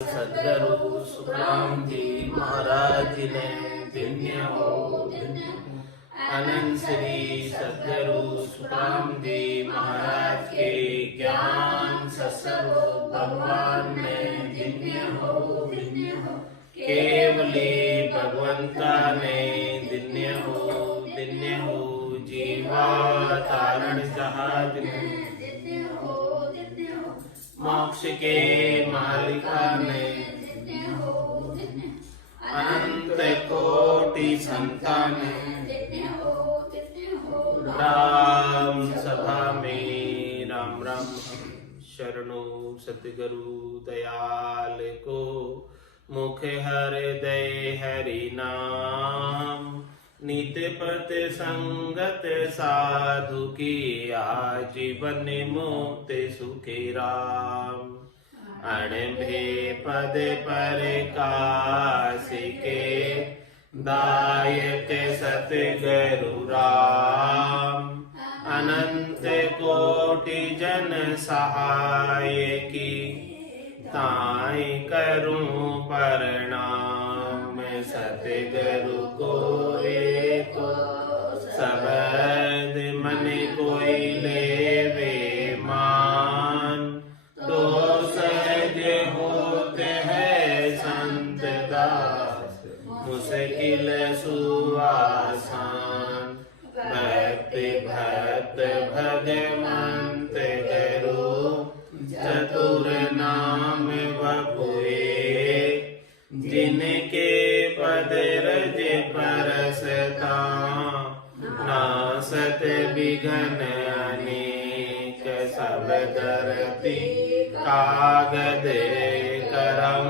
सद्गुरु सुखराम जी महाराज ने धन्य हो अनंत श्री सद्गुरु सुखराम जी महाराज के ज्ञान सत्सर्व भगवान ने धन्य हो केवली भगवंता ने धन्य हो जीवा तारण जहाज में मोक्ष के मालिका ने अनंत कोटि संतान राम सभा में राम राम शरणो सतगुरु दयाल को मुख हृदय हरि नाम नित्य पत संगत साधु की आजीवन मुक्त सुखी राम अणभे पद पर काशिके दायक सतगुरु राम अनंत कोटि जन सहाय की ताई करूं प्रणाम सतगुरु को एको सबद मन कोई लेवे मान तो सहज होते है संत दास मुश्किल सुआसान भक्ति भक्त भगवंत गुरु चतुर नाम बपुए जिनके पद रज परसता नासत विघन अनेक सब धरती कागद करम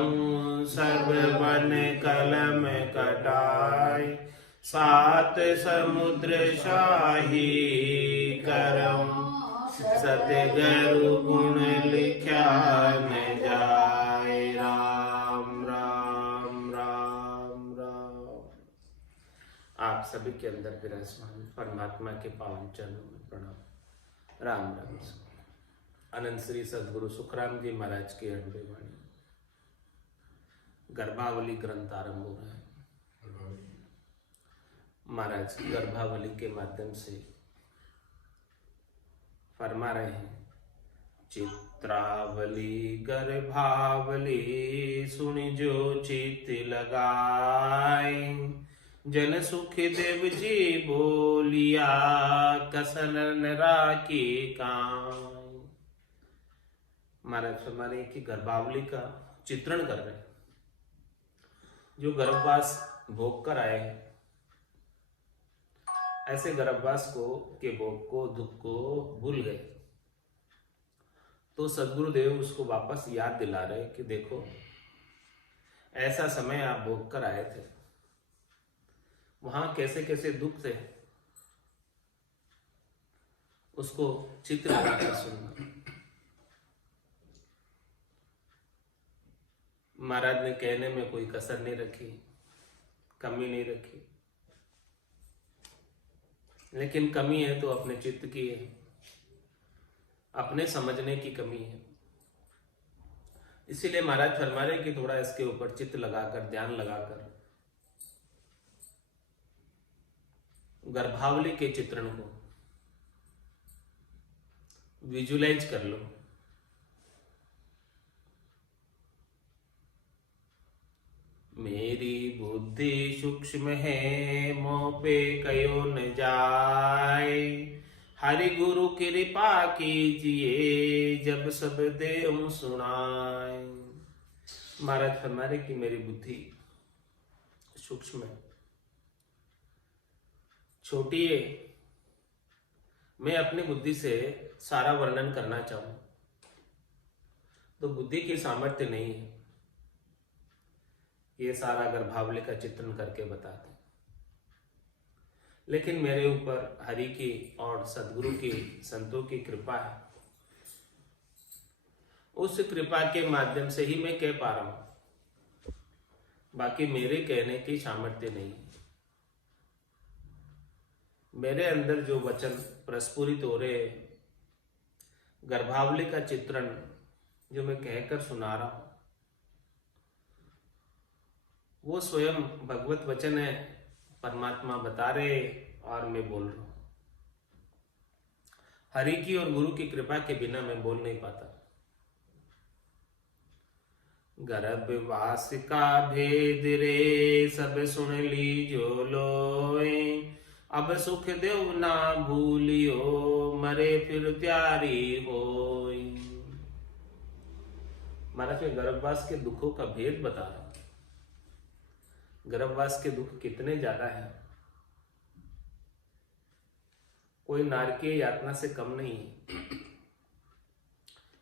सब वन कलम कटाई सात समुद्र शाही करम सतगुरु गुण लिख्या न जाए राम राम राम राम। आप सभी के अंदर विराजमान परमात्मा के पावन चरणों में प्रणाम। राम राम। अनंत श्री सद्गुरु सुखराम जी महाराज की अणबे वाणी गर्भावली ग्रंथ आरंभ हो रहा है। महाराज गर्भावली के माध्यम से फरमा रहे हैं, चित्रावली गर्भावली सुनि जो चित लगाए जन सुख देव जी बोलिया कसलन राखी काई। महाराज फरमा रहे कि गर्भावली का चित्रण कर रहे हैं। जो गर्भवास भोग कर आए ऐसे गर्भवास को के भोग को दुख को भूल गए, तो सद्गुरुदेव उसको वापस याद दिला रहे कि देखो ऐसा समय आप भोग कर आए थे, वहां कैसे कैसे दुख थे, उसको चित्र बनाकर सुनना। महाराज ने कहने में कोई कसर नहीं रखी, कमी नहीं रखी, लेकिन कमी है तो अपने चित्त की है, अपने समझने की कमी है। इसीलिए महाराज फरमा रहे कि थोड़ा इसके ऊपर चित्त लगाकर ध्यान लगाकर गर्भावली के चित्रण को विजुलाइज कर लो। मेरी बुद्धि सूक्ष्म है मोह पे कयो न जाए, हरि गुरु कृपा कीजिए जब सब देव सुनाए। महाराज फरमा रहे कि मेरी बुद्धि सूक्ष्म है, छोटी है, मैं अपनी बुद्धि से सारा वर्णन करना चाहूं तो बुद्धि की सामर्थ्य नहीं है ये सारा गर्भावली का चित्रण करके बताते। लेकिन मेरे ऊपर हरि की और सद्गुरु की संतों की कृपा है, उस कृपा के माध्यम से ही मैं कह पा रहा हूं, बाकी मेरे कहने की सामर्थ्य नहीं। मेरे अंदर जो वचन प्रस्फुरित हो रहे, गर्भावली का चित्रण जो मैं कहकर सुना रहा हूं, वो स्वयं भगवत वचन है, परमात्मा बता रहे और मैं बोल रहा हूं। हरि की और गुरु की कृपा के बिना मैं बोल नहीं पाता। गर्भवास का भेद रे सब सुन लीजो लोए, अब सुख देव ना भूलियो मरे फिर त्यारी होई। महाराज में गर्भवास के दुखों का भेद बता रहा हूं। गर्भवास के दुख कितने ज्यादा हैं, कोई नारकीय यातना से कम नहीं है।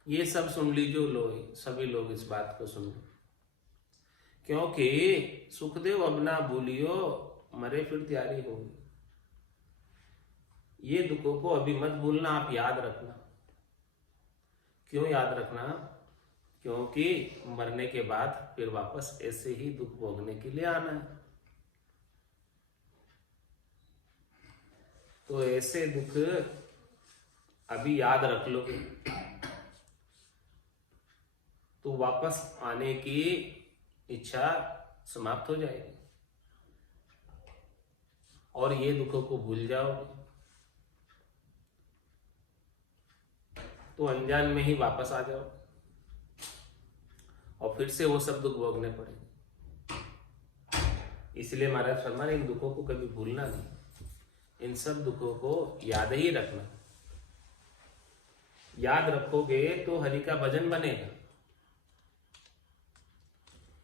ये सब सुन लीजिए लोग, सभी लोग इस बात को सुन लो, क्योंकि सुखदेव अब ना भूलियो मरे फिर तैयारी होगी। ये दुखों को अभी मत भूलना, आप याद रखना। क्यों याद रखना? क्योंकि मरने के बाद फिर वापस ऐसे ही दुख भोगने के लिए आना है। तो ऐसे दुख अभी याद रख लोगे तो वापस आने की इच्छा समाप्त हो जाएगी और ये दुखों को भूल जाओगे तो अनजान में ही वापस आ जाओ और फिर से वो सब दुख भोगने पड़ेंगे। इसलिए महाराज फरमान इन दुखों को कभी भूलना नहीं, इन सब दुखों को याद ही रखना। याद रखोगे तो हरि का भजन बनेगा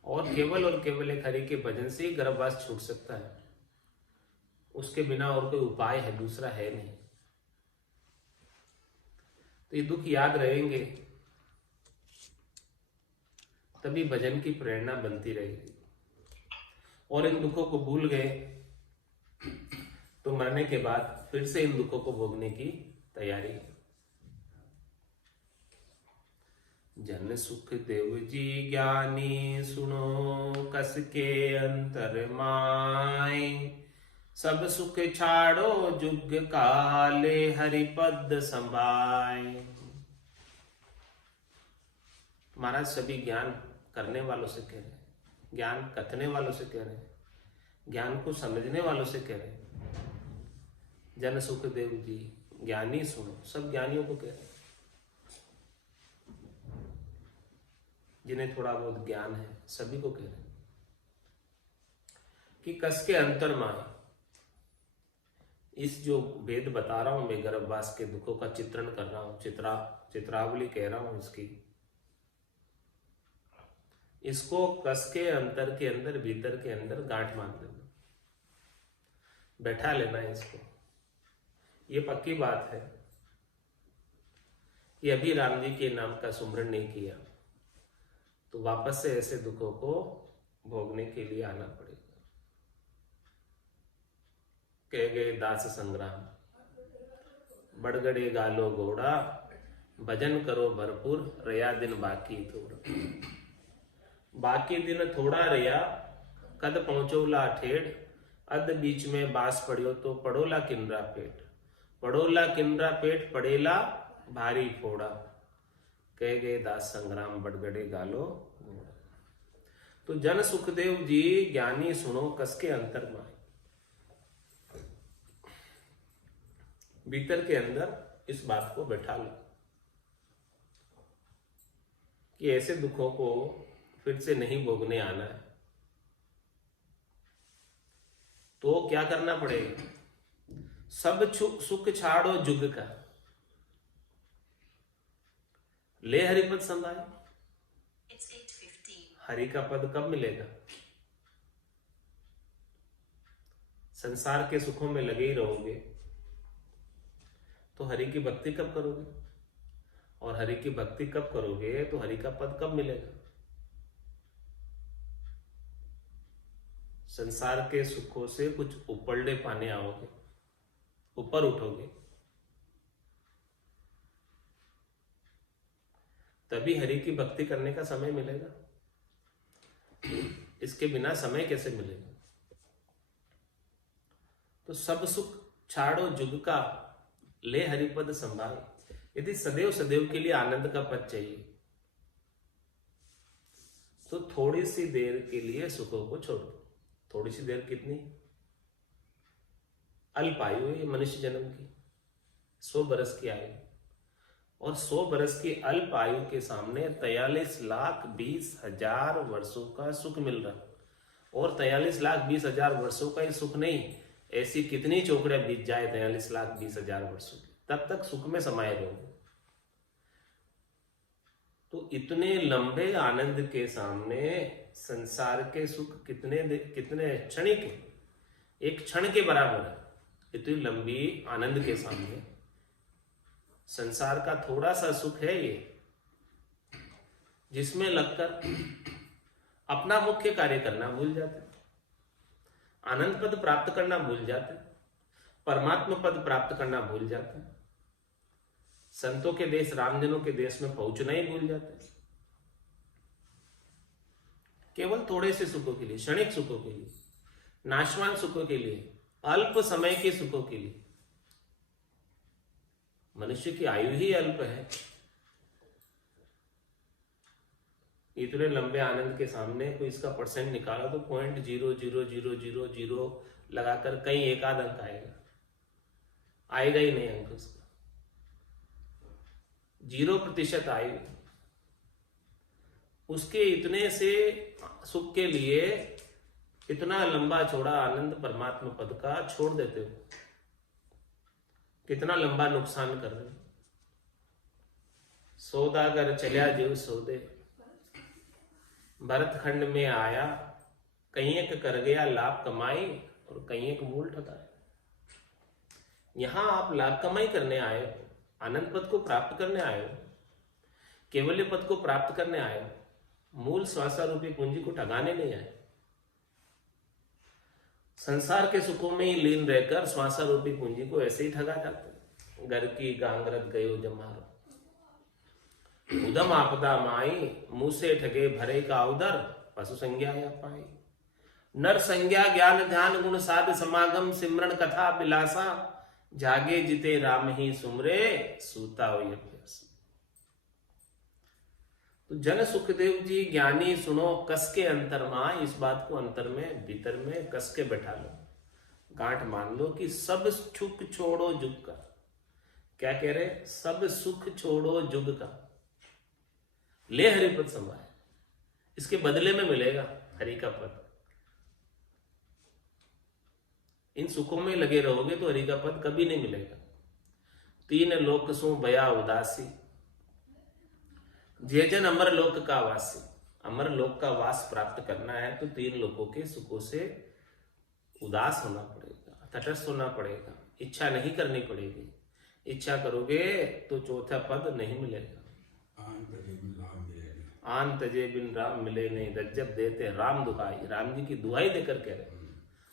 और केवल एक हरि के भजन से ही गर्भवास छूट सकता है। उसके बिना और कोई उपाय है, दूसरा है नहीं। तो ये दुख याद रहेंगे तभी भजन की प्रेरणा बनती रहेगी। और इन दुखों को भूल गए तो मरने के बाद फिर से इन दुखों को भोगने की तैयारी है। जन सुख देव जी ज्ञानी सुनो कस के अंतर माय, सब सुख छाड़ो जुग काले हरिपद संभाय। महाराज सभी ज्ञान करने वालों से कह रहे, ज्ञान कथने वालों से कह रहे, ज्ञान को समझने वालों से कह रहे। जन सुख देव जी ज्ञानी सुनो, सब ज्ञानियों को कह रहे, जिन्हें थोड़ा बहुत ज्ञान है सभी को कह रहे कि कस के अंतर माए। इस जो वेद बता रहा हूं मैं, गर्भवास के दुखों का चित्रण कर रहा हूं, चित्रावली कह रहा हूं इसकी, इसको कस के अंतर के अंदर, भीतर के अंदर गांठ मान लेना, बैठा लेना है इसको। ये पक्की बात है कि अभी राम जी के नाम का सुमरण नहीं किया तो वापस से ऐसे दुखों को भोगने के लिए आना पड़ेगा। कह गए दास संग्राम, बड़गड़े गालो घोड़ा, भजन करो भरपूर, रया दिन बाकी थोड़ा। बाकी दिन थोड़ा रया, कद पहुंचोला ठेड़, अध बीच में बास पड़ियो तो पड़ोला किन्रा पेट। पड़ोला किन्रा पेट, पड़ेला भारी फोड़ा, कह गए दास संग्राम, बड़गड़े गालो घोड़ा। तो जन सुखदेव जी ज्ञानी सुनो कस के अंतर माए। भीतर के अंदर इस बात को बैठा लो कि ऐसे दुखों को फिर से नहीं भोगने आना है। तो क्या करना पड़ेगा? सब सुख छाड़ो जुग का, ले हरिपद संभाए। हरि का पद कब मिलेगा? संसार के सुखों में लगे ही रहोगे तो हरि की भक्ति कब करोगे? और हरि की भक्ति कब करोगे तो हरि का पद कब मिलेगा? संसार के सुखों से कुछ उपरले पाने आओगे, ऊपर उठोगे, तभी हरि की भक्ति करने का समय मिलेगा। इसके बिना समय कैसे मिलेगा? तो सब सुख छाड़ो जुग का, ले हरिपद संभाल। यदि सदैव सदैव के लिए आनंद का पद चाहिए तो थोड़ी सी देर के लिए सुखों को छोड़ो। थोड़ी सी देर कितनी? अल्प आयु है मनुष्य जन्म की, 100 बरस की आयु, और 100 बरस की अल्प आयु के सामने 43,20,000 वर्षों का सुख मिल रहा। और 43,20,000 वर्षों का ही सुख नहीं, ऐसी कितनी चौकड़ियां बीत जाए 43,20,000 वर्षों की, तब तक सुख में समाये रहोगे। तो इतने लंबे आनंद के सामने संसार के सुख कितने क्षणिक, एक क्षण के बराबर है। इतनी लंबी आनंद के सामने संसार का थोड़ा सा सुख है ये, जिसमें लगकर अपना मुख्य कार्य करना भूल जाते, आनंद पद प्राप्त करना भूल जाते, परमात्मा पद प्राप्त करना भूल जाते, संतों के देश रामजनों के देश में पहुंचना ही भूल जाते, केवल थोड़े से सुखों के लिए, क्षणिक सुखों के लिए, नाशवान सुखों के लिए, अल्प समय के सुखों के लिए। मनुष्य की आयु ही अल्प है। इतने लंबे आनंद के सामने कोई इसका परसेंट निकाला तो 0.00000 लगाकर कहीं एक आध अंक आएगा, आएगा ही नहीं अंक उसका। 0% आयु, उसके इतने से सुख के लिए इतना लंबा चौड़ा आनंद परमात्मा पद का छोड़ देते हो, कितना लंबा नुकसान कर रहे हो। सौदागर चलिया जीव सौदे, भरत खंड में आया, कहीं एक कर गया लाभ कमाई और कहीं एक मूल ठकाया। यहां आप लाभ कमाई करने आए हो, आनंद पद को प्राप्त करने आए हो, केवल्य पद को प्राप्त करने आए हो, मूल स्वासा रूपी पूंजी को ठगाने नहीं आए। संसार के सुखों में ही लीन रहकर श्वासा रूपी पूंजी को ऐसे ही ठगा जाते। घर की गांगरत गयो जमारो, उदम आपदा माई, मुंह से ठगे भरे का उदर, पशु संज्ञा या पाई। नर संज्ञा ज्ञान ध्यान गुण साध समागम, सिमरन कथा बिलासा, जागे जिते राम ही सुमरे, सूता हो अभ्यास। तो जन सुखदेव जी ज्ञानी सुनो कस के अंतर मां, इस बात को अंतर में भीतर में कस के बैठा लो, गांठ मान लो कि सब सुख छोड़ो जुग का। क्या कह रहे? सब सुख छोड़ो जुग का, ले हरिपद संभाए, इसके बदले में मिलेगा हरि का पद। इन सुखों में लगे रहोगे तो हरि का पद कभी नहीं मिलेगा। 3 लोक सु भया उदासी, जे जन अमर लोक का वासी। अमर लोक का वास प्राप्त करना है तो 3 लोकों के सुखों से उदास होना पड़ेगा, तटस्थ होना पड़ेगा, इच्छा नहीं करनी पड़ेगी। इच्छा करोगे तो चौथा पद नहीं मिलेगा। आन तजे बिन राम मिले नहीं, रज्जब देते राम दुहाई। राम जी की दुहाई देकर कह रहे,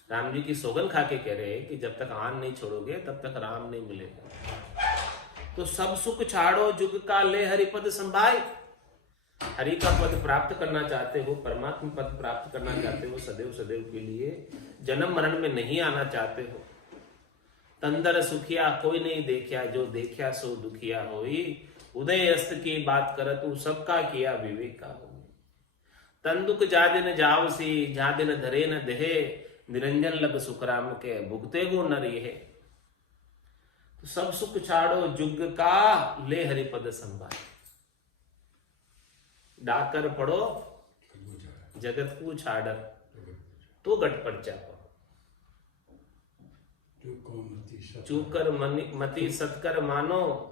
राम जी की सौगन खा के कह रहे कि जब तक आन नहीं छोड़ोगे तब तक राम नहीं मिलेगा। तो सब सुख छाड़ो जुग का, ले हरिपद संभाए। हरि का पद प्राप्त करना चाहते हो, परमात्मा पद प्राप्त करना चाहते हो, सदैव सदैव के लिए जन्म मरण में नहीं आना चाहते हो। तंदर सुखिया कोई नहीं देखिया, जो देखिया सो दुखिया होई। उदय अस्त की बात कर तू, सबका किया विवेक का हो। तंदुक जा दिन जावसी, जा दिन धरे न देहे। निरंजन लब सुखराम के, भुगते गो नर ये। तो सब सुख छाड़ो जुग का, ले हरिपद संभाए। डाकर पढ़ो जगत को छाड़र, तो गट पर चापो। चूकर मति सत्कर मानो,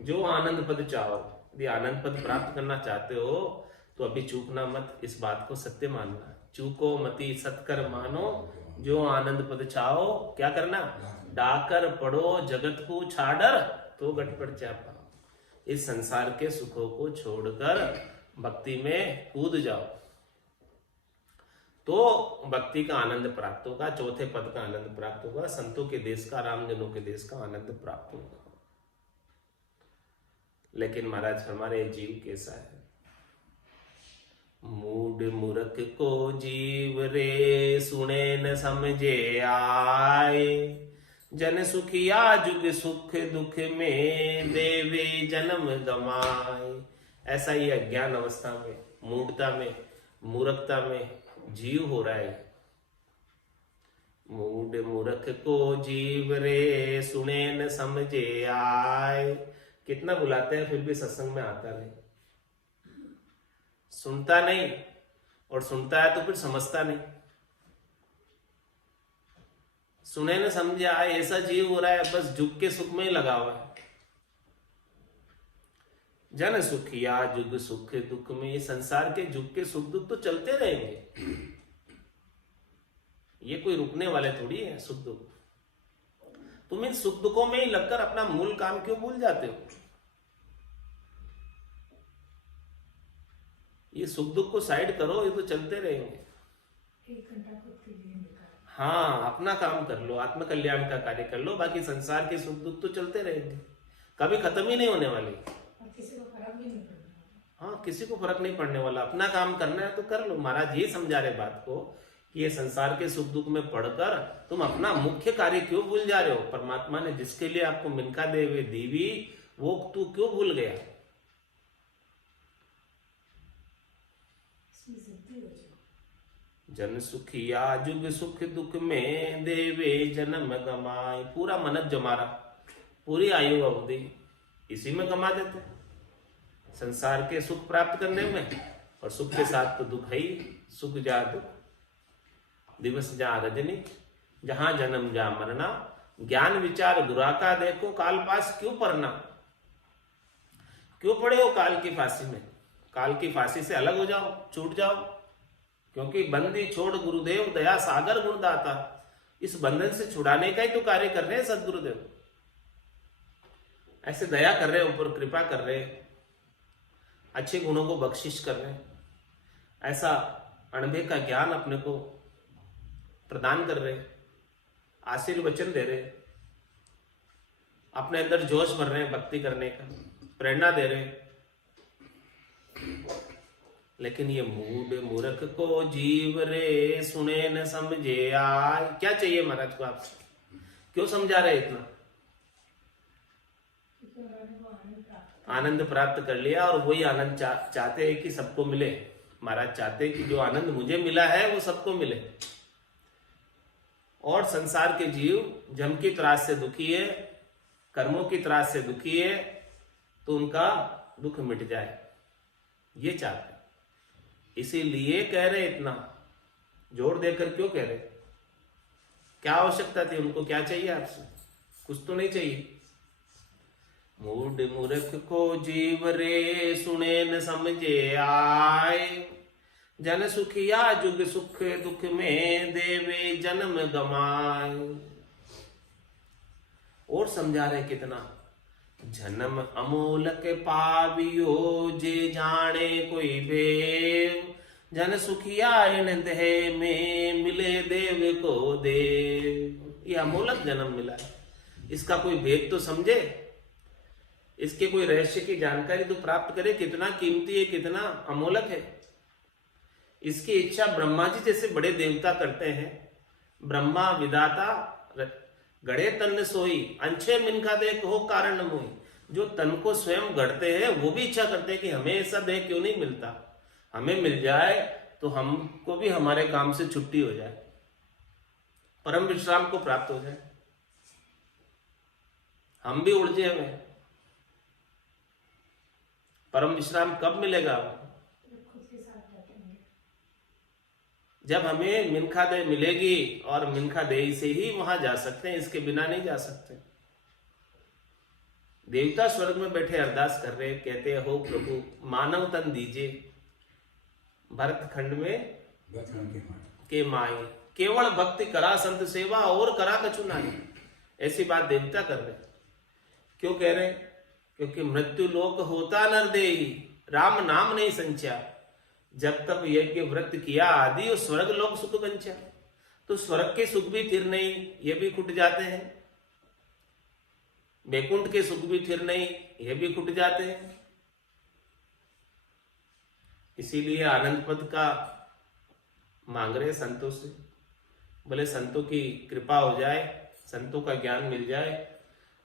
जो आनंद पद चाहो। यदि आनंद पद प्राप्त करना चाहते हो तो अभी चूकना मत, इस बात को सत्य मानना। चूको मति सत्कर मानो, जो आनंद पद चाहो। क्या करना? डाकर पढ़ो जगत को छाड़र, तो गट पर चापा। इस संसार के सुखों को छोड़कर भक्ति में कूद जाओ, तो भक्ति का आनंद प्राप्त होगा, चौथे पद का आनंद प्राप्त होगा, संतों के देश का, रामजनों के देश का आनंद प्राप्त होगा। लेकिन महाराज हमारे जीव कैसा है? मूड मूर्ख को जीव रे, सुने न समझे आए। जन सुखिया जुग सुख दुख में, देवे जन्म गमाए। ऐसा ही अज्ञान अवस्था में, मूढ़ता में मूर्खता में जीव हो रहा है। मूढ़ मूर्ख को जीव रे, सुने न समझे आए। कितना बुलाते हैं फिर भी सत्संग में आता नहीं, सुनता नहीं, और सुनता है तो फिर समझता नहीं। सुने न समझे आए ऐसा जीव हो रहा है, बस जुग के सुख में ही लगा हुआ है। जन सुखिया जुग सुख दुख में, संसार के जुग के सुख दुख तो चलते रहेंगे, ये कोई रुकने वाले थोड़ी है सुख दुख। तुम इन सुख दुखों में ही लगकर अपना मूल काम क्यों भूल जाते हो? ये सुख दुख को साइड करो, ये तो चलते रहेंगे। 1 घंटा खुद के लिए निकालो। हाँ, अपना काम कर लो, आत्म कल्याण का कार्य कर लो, बाकी संसार के सुख दुख तो चलते रहेंगे, कभी खत्म ही नहीं होने वाले। और किसी को फर्क भी नहीं पड़ना। हाँ, किसी को फर्क नहीं पड़ने वाला, अपना काम करना है तो कर लो। महाराज ये समझा रहे बात को कि ये संसार के सुख दुख में पढ़कर तुम अपना मुख्य कार्य क्यों भूल जा रहे हो? परमात्मा ने जिसके लिए आपको मिनका देवे दीवी, वो तू क्यों भूल गया? इसमें सिद्धि हो जाए। जन सुखिया जुग सुख दुख में, देवे जन्म गमाए। पूरा मनक जमारा, पूरी आयु अवधि इसी में गमा देते, संसार के सुख प्राप्त करने में, और सुख के साथ तो दुख है ही। सुख जा दुख, दिवस जा रजनी, जहां जन्म जा मरना। ज्ञान विचार गुरा का देखो, काल पास क्यों पढ़ना? क्यों पड़े हो काल की फांसी में? काल की फांसी से अलग हो जाओ, छूट जाओ, क्योंकि बंदी छोड़ गुरुदेव, दया सागर गुणदाता। इस बंधन से छुड़ाने का ही तो कार्य कर रहे हैं सदगुरुदेव। ऐसे दया कर रहे हैं, ऊपर कृपा कर रहे हैं, अच्छे गुणों को बख्शिश कर रहे हैं, ऐसा अणभे का ज्ञान अपने को प्रदान कर रहे, आशीर्वचन दे रहे, अपने अंदर जोश भर रहे हैं भक्ति करने का, प्रेरणा दे रहे। लेकिन ये मूढ़ मूर्ख को जीव रे, सुने न समझे आए। क्या चाहिए महाराज को आपसे? क्यों समझा रहे इतना? आनंद प्राप्त कर लिया, और वही आनंद चाहते हैं कि सबको मिले। महाराज चाहते हैं कि जो आनंद मुझे मिला है वो सबको मिले। और संसार के जीव जम की त्रास से दुखी है, कर्मों की त्रास से दुखी है, तो उनका दुख मिट जाए, ये चाहते हैं। इसीलिए कह रहे, इतना जोर देकर क्यों कह रहे? क्या आवश्यकता थी उनको? क्या चाहिए आपसे? कुछ तो नहीं चाहिए। मूढ़ मूर्ख को जीव रे, सुने न समझे आए। जन सुखिया जुग सुख दुख में, देवे जन्म गमाए। और समझा रहे कितना, जन्म अमोलक पावियो, जे जाने कोई भेव। जन सुखिया इन देह में, मिले देव को देव। ये अमोलक जन्म मिला है, इसका कोई भेद तो समझे, इसके कोई रहस्य की जानकारी तो प्राप्त करे। कितना कीमती है, कितना अमोलक है। इसकी इच्छा ब्रह्मा जी जैसे बड़े देवता करते हैं। ब्रह्मा विधाता गढ़े तन सोई, अंछे मिनका दे हो कारण मोई। जो तन को स्वयं गढ़ते हैं वो भी इच्छा करते हैं कि हमें ऐसा देह क्यों नहीं मिलता, हमें मिल जाए तो हमको भी हमारे काम से छुट्टी हो जाए, परम विश्राम को प्राप्त हो जाए, हम भी उलझे हुए। परम विश्राम कब मिलेगा? जब हमें मिनखा दे मिलेगी, और मिनखा दे से ही वहां जा सकते हैं, इसके बिना नहीं जा सकते। देवता स्वर्ग में बैठे अरदास कर रहे, कहते हैं, हो प्रभु मानव तन दीजिए, भरत खंड में के माई। केवल भक्ति करा संत सेवा, और करा कछु नहीं। ऐसी बात देवता कर रहे। क्यों कह रहे? क्योंकि मृत्यु लोक होता नर देही, राम नाम नहीं संचा। जब तक यज्ञ व्रत किया आदि, और स्वर्ग लोक सुख बंचा। तो स्वर्ग के सुख भी थिर नहीं, ये भी खुट जाते हैं। बैकुंठ के सुख भी थिर नहीं, ये भी खुट जाते हैं। इसीलिए आनंद पद का मांग रहे संतों से। बोले संतों की कृपा हो जाए, संतों का ज्ञान मिल जाए,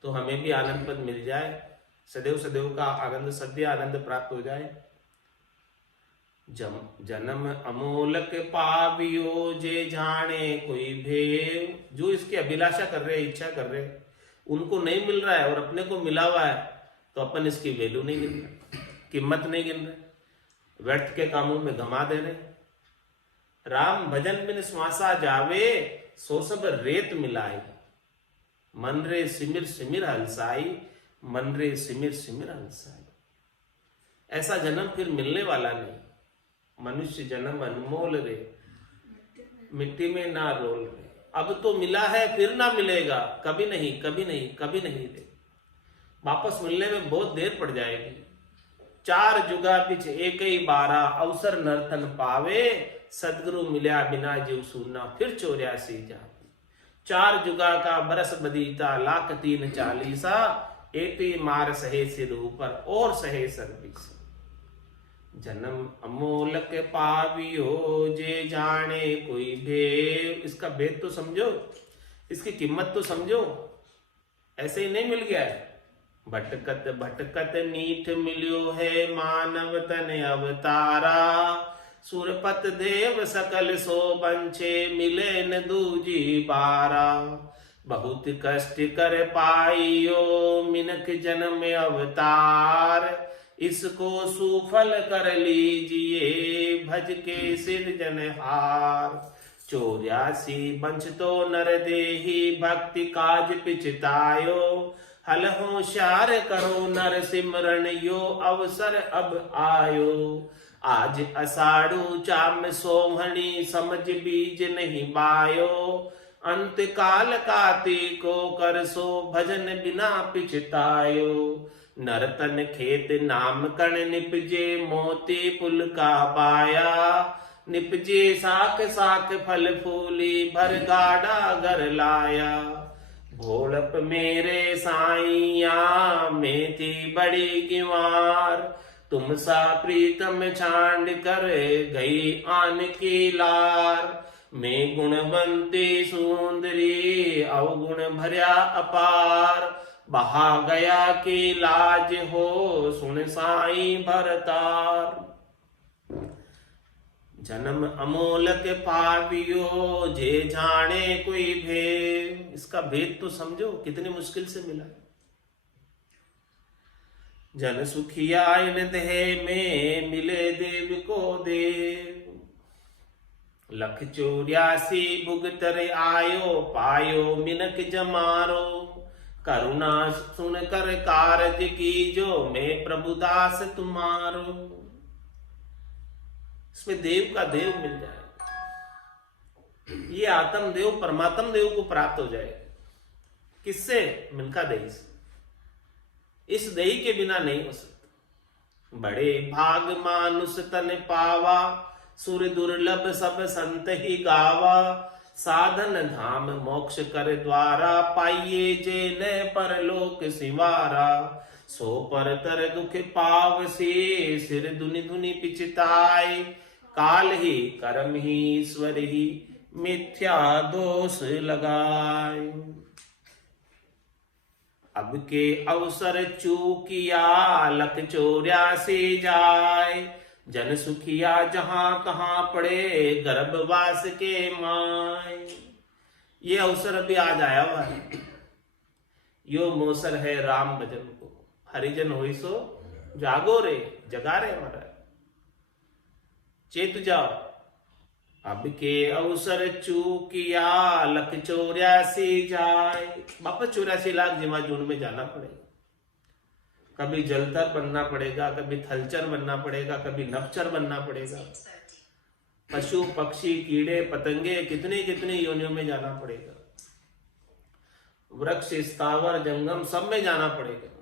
तो हमें भी आनंद पद मिल जाए, सदैव सदैव का आनंद, सद्य आनंद प्राप्त हो जाए। जन्म अमोलक पावियो जे जाने कोई भेव। जो इसकी अभिलाषा कर रहे, इच्छा कर रहे, उनको नहीं मिल रहा है और अपने को मिला हुआ है, तो अपन इसकी वैल्यू नहीं गिन रहे, कीमत नहीं गिन रहे, व्यर्थ के कामों में गमा दे रहे। राम भजन बिन श्वासा जावे, सो सब रेत मिलाई। मन रे सिमिर सिमिर हलसाई, मन रे सिमिर सिमिर हलसाई। ऐसा जन्म फिर मिलने वाला नहीं। मनुष्य जन्म अनमोल रे, मिट्टी में ना रोल रे। अब तो मिला है फिर ना मिलेगा, कभी नहीं कभी नहीं कभी नहीं रे। वापस मिलने में बहुत देर पड़ जाएगी। 4 जुगा पिछ एक ही बारा, अवसर नर्तन पावे। सदगुरु मिल्या बिना जीव सूना, फिर 84 जा। 4 जुगा का बरस बदीता, लाख 340। एटी मार सहे सिर ऊपर, और सहे सर बीसा। जन्म अमोलक पावियो, जे जाने कोई भेव। इसका भेद तो समझो, इसकी कीमत तो समझो। ऐसे ही नहीं मिल गया है। भटकत भटकत नीठ मिलियो है, मानव तन अवतारा। सुरपत देव सकल सो बंछे, मिले न दूजी बारा। बहुत कष्ट कर पाइयो, मिनक जन्म अवतार। इसको सुफल कर लीजिए, भज के सिरजनहार। 84 बंश तो नर देही, भक्ति काज पिछतायो। हल होशियार करो नर सिमरन, यो अवसर अब आयो। आज अषाढ़ु चाम सोमहनी, समझ बीज नहीं बायो। अंत काल कार्तिको कर सो, भजन बिना पिछतायो। नरतन खेत नाम कण निपजे, मोती पुल का पाया। निपजे साख साख फल फूली, भर गाड़ा घर लाया। भोलप मेरे साइया, मेथी बड़ी गिवार। तुम सा प्रीतम छांड कर, गई आन की लार। मैं गुणवंती सुंदरी, अवगुण भर्या अपार। बहा गया की लाज हो, सुन साई भरतार। जन्म अमोलक पावियो, जे जाने कोई भेद। इसका भेद तो समझो, कितनी मुश्किल से मिला। जन सुखिया इन देह में, मिले देव को देव। लख 84 भुगतर आयो, पायो मिनक जमारो। करुणा सुन कर कारज की, जो मैं प्रभुदास तुम्हारो। इसमें देव का देव मिल जाए, ये आत्म देव परमात्म देव को प्राप्त हो जाए। किससे? मिनका दही से। इस दही के बिना नहीं हो सकता। बड़े भाग मानुष तन पावा, सुर दुर्लभ सब संत ही गावा। साधन धाम मोक्ष कर द्वारा, पाइये जे न परलोक सिवारा। सो पर तर दुख पावसी, सिर धुनि धुनि पिछताय। काल ही कर्म ही ईश्वर ही, मिथ्या दोष लगाए। अब के अवसर चूकिया, लख 84 जाय। जन सुखिया जहां तहां पड़े, गर्भवास के माय। ये अवसर अभी आज आया हुआ है। यो मोसर है राम भजन को। हरिजन होई सो जागो रे, जगा रे हमारा, चेत जाओ। अब के अवसर चूकिया, लख 84 जाए। वापस 84 लाख जिमा जून में जाना पड़ेगा। कभी जलतर बनना पड़ेगा, कभी थलचर बनना पड़ेगा, कभी नभचर बनना पड़ेगा। पशु पक्षी कीड़े पतंगे, कितनी कितनी योनियों में जाना पड़ेगा। वृक्ष स्थावर जंगम सब में जाना पड़ेगा।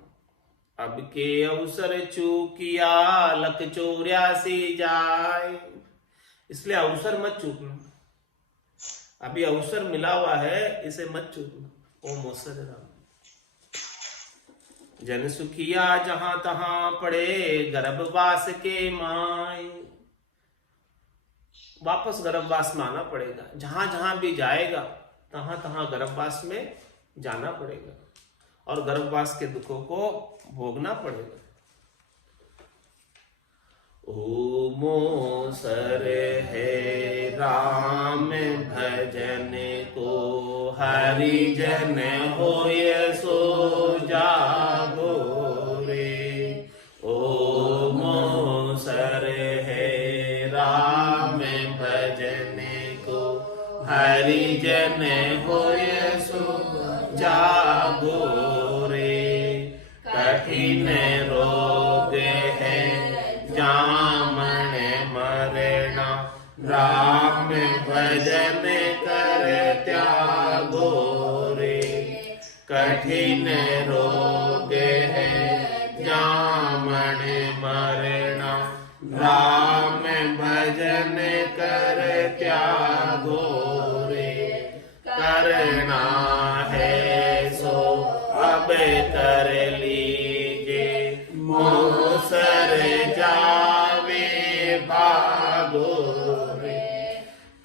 अब के अवसर चूकिया, लख 84 जाए। इसलिए अवसर मत चूकना। अभी अवसर मिला हुआ है, इसे मत चूकना। ओम मोसर राम। जन सुखिया जहां तहां पड़े, गर्भवास के माय। वापस गर्भवास में आना पड़ेगा। जहां जहां भी जाएगा, तहां तहां गर्भवास में जाना पड़ेगा और गर्भवास के दुखों को भोगना पड़ेगा। ओमो सर है राम भजन को, हरिजन होय सो जागो रे। ओमो सर है राम भजन को, हरिजन होय सो जागो रे। कठिन रोग है जामन मरना, राम भजन कर त्यागो रे। कठिन रोग है जामन मरना, राम भजन कर त्यागो रे। करना है सो अब कर लीजे, मोह सर जावे भागो रे।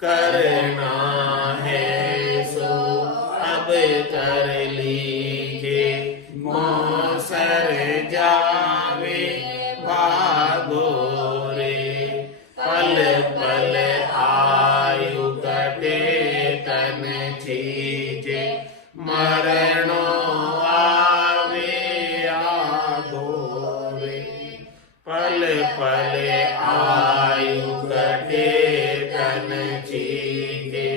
करना है सो अब कर लीजे, मोह सर जावे भागो रे। पल पल आयु कटे तन छीजे, मरणो आवे आगो रे। पल पल आयु कटे तन छीजे,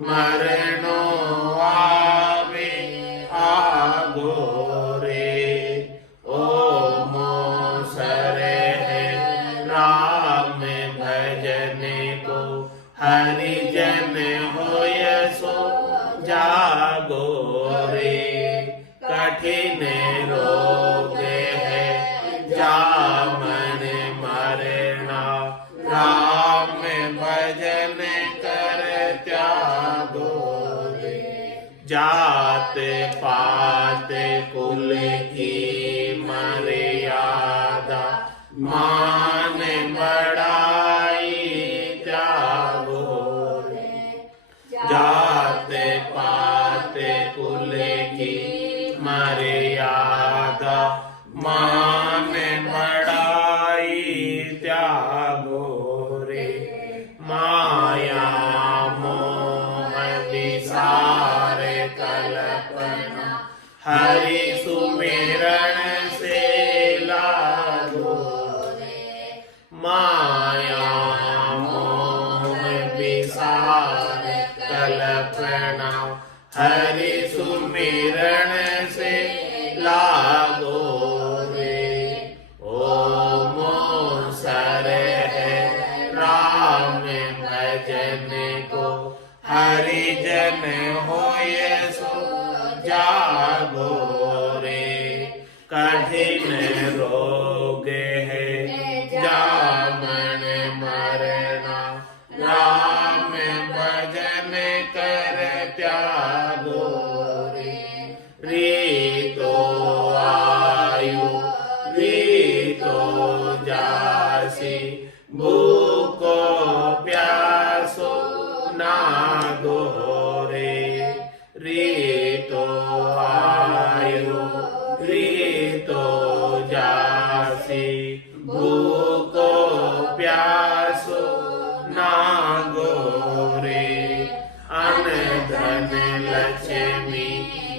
मरणो आवे आगो रे। ओमो सर है राम भजन को, हरिजन होय सो जागो रे। कठिन रोग है जामन मरना, राम भजन कर त्यागो रे। जात पात कुल की मर्यादा, मान बढ़ाई त्यागो रे। जात पात कुल की मर्यादा, मान बढ़ाई त्यागो रे। माया मोह विसार कल्पना, हरि सुमिरन से लागो रे। माया मोह विसार कल्पना, हरि सुमिरन से लागो रे। ओमो सर है राम भजन को, हरिजन होय सो जागो रे। कठिन रोग है जामन मरना, राम भजन कर त्यागो रे। रीतो आयु रीतो जासी, भूको प्यासो नागो रे। रीतो आयु रीतो जासी, भूको प्यासो नागो रे। अन धन लक्ष्मी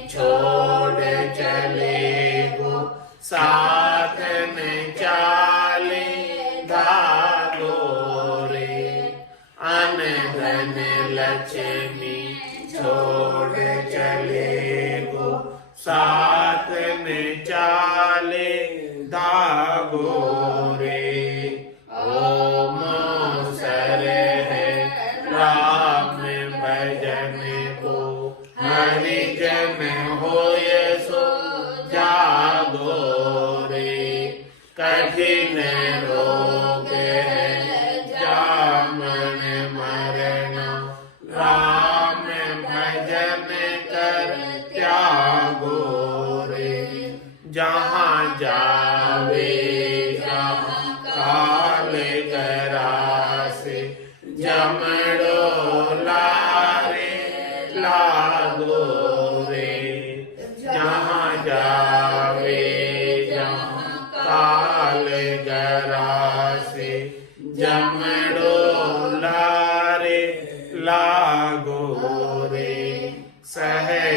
छोड़ चले गो, साथ न चाले धागो रे। अन धन लक्ष्मी छोड़ चले गो, साथ न चाले धागो रे। ओमो सर है राम भजन को, हरिजन होय सो जागो रे। कठिन रोग है जामन मरना, राम भजन कर त्यागो रे। जहाँ जावे जहाँ काल करासे, जमड़ो लारे लागो रे। जहाँ जावे जहाँ काल करासे,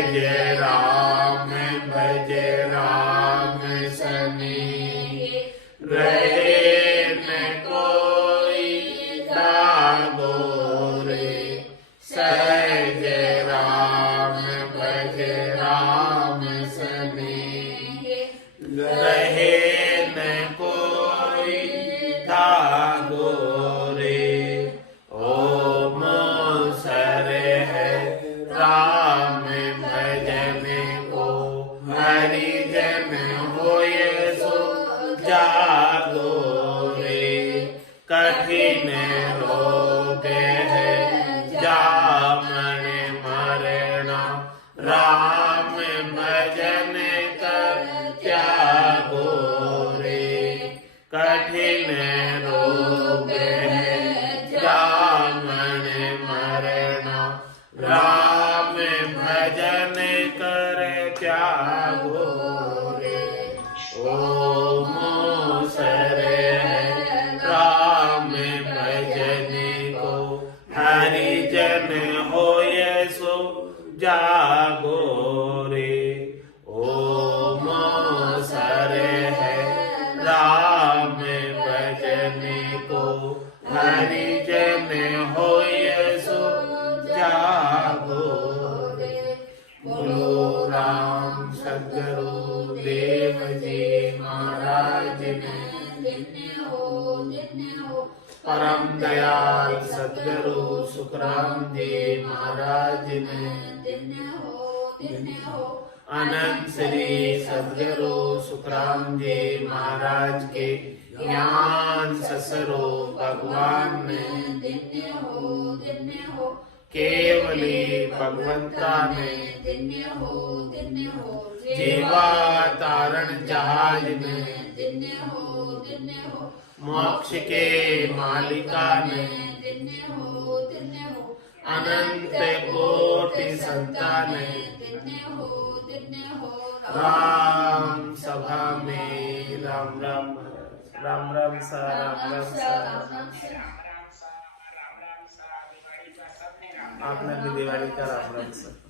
सहज राम भज राम सनेह रहे न कोई दागो रे सहज राम भज राम सनेह रहे न कोई दागो रे ओम सर है राम भजन को हरि जन होय सो जागो रे कठिन रोग है जामन मरण राम भजन कर त्यागो रे कठिन रोग है जामन मरण राम भजन कर त्यागो रे ओम सर है राम भजन को हरि जन होय सो जागो रे ओम सर है राम भजन को हरि जन होय सो जागो रे बोलो राम सद्गुरु देव जी महाराज ने परम दयाल सद्गुरु सुखराम जी महाराज ने अनंत श्री सद्गुरु सुखराम जी महाराज के ज्ञान ससरो भगवान ने केवली भगवंता ने जीवा तारण जहाज में मोक्ष के मालिका ने अनंत कोटि संतान राम सभा में राम राम राम राम सा राम राम सा आपने भी दिवाली का राम राम सा